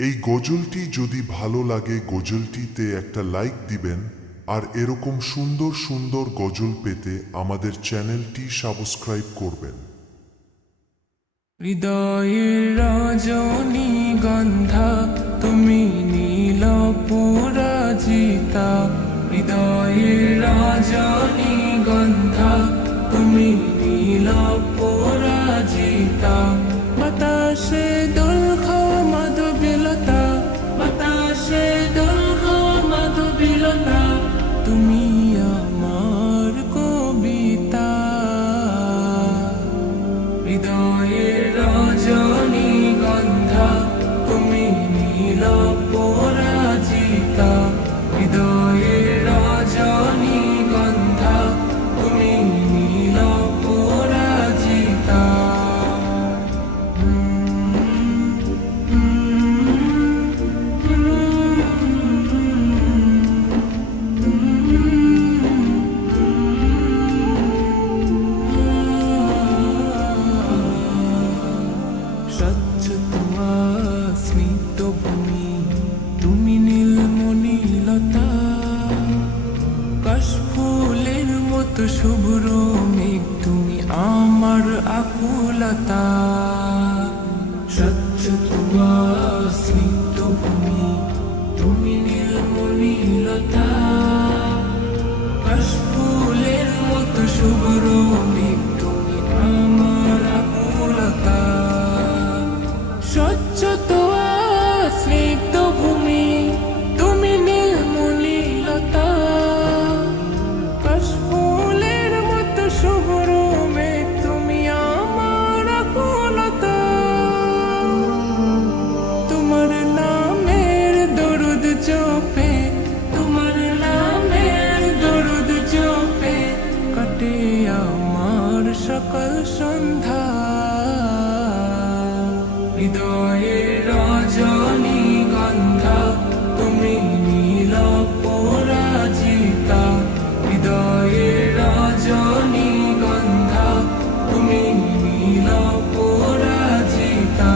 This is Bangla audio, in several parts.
এই গজলটি যদি ভালো লাগে গজলটিতে একটা লাইক দিবেন আর এরকম সুন্দর সুন্দর গজল পেতে আমাদের চ্যানেলটি সাবস্ক্রাইব করবেন। হৃদয়ের রজনীগন্ধা তুমি নীল পরাজিতা, হৃদয়ের রজনীগন্ধা তুমি নীল পরাজিতা। বাতাসে দোলখা মাধবীলতা, বাতাসে দোলখা মাধবীলতা, তুমি আমার কবিতা। হৃদয়ের রজনীগন্ধা তুমি নীল পরাজিতা, হৃদয়ের রজনীগন্ধা তুমি নীল পরাজিতা। স্বচ্ছ তোমার স্মিত ভূমি তুমি নীলমণিলতা, কাশফুলের মতো শুভ্র মেঘ তুমি আমার আকুলতা। স্বচ্ছ তোমার স্মিত ভূমি তুমি নীলমণিলতা, কাশফুলের মতো শুভ্র মেঘ তুমি আমার আকুলতা। স্বচ্ছ তোমার স্নিগ্ধ ভূমি তুমি নীলমণিলতা, কাশফুলের মতো শুভ্র মেঘ তুমি আমার আকুলতা। তোমার নামের দরুদ জপে, তোমার নামের দরুদ জপে কাটে আমার সকাল সন্ধ্যা। হৃদয়ের রজনীগন্ধা তুমি নীল পরাজিতা, হৃদয়ের রজনীগন্ধা তুমি নীল পরাজিতা।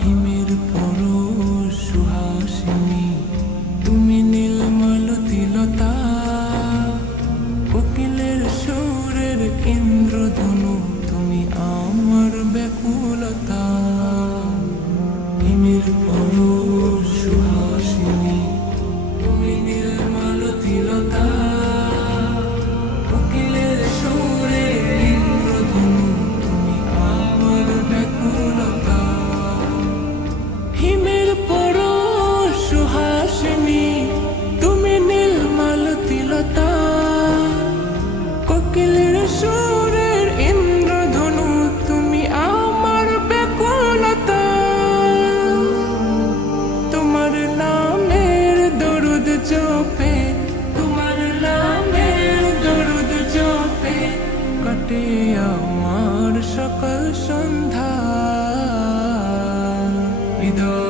হিমের পরশ সুহাসিনী তুমি নীলমালতিলতা, কোকিলের সুরের ইন্দ্রধনু তুমি আমার ব্যাকুলতা। হিমের পরশ সুহাসিনী তুমি নীলমালতিলতা, কোকিলের সুরের ইন্দ্রধনু তুমি আমার ব্যাকুলতা। হিমের পরশ সুহাসিনী তুমি নীলমালতিলতা, কোকিলের সুরের ইন্দ্রধনু তুমি আমার ব্যাকুলতা। তোমার নামের দরুদ জপে, তোমার নামের দরুদ জপে কাটে আমার সকাল সন্ধ্যা। হৃদয়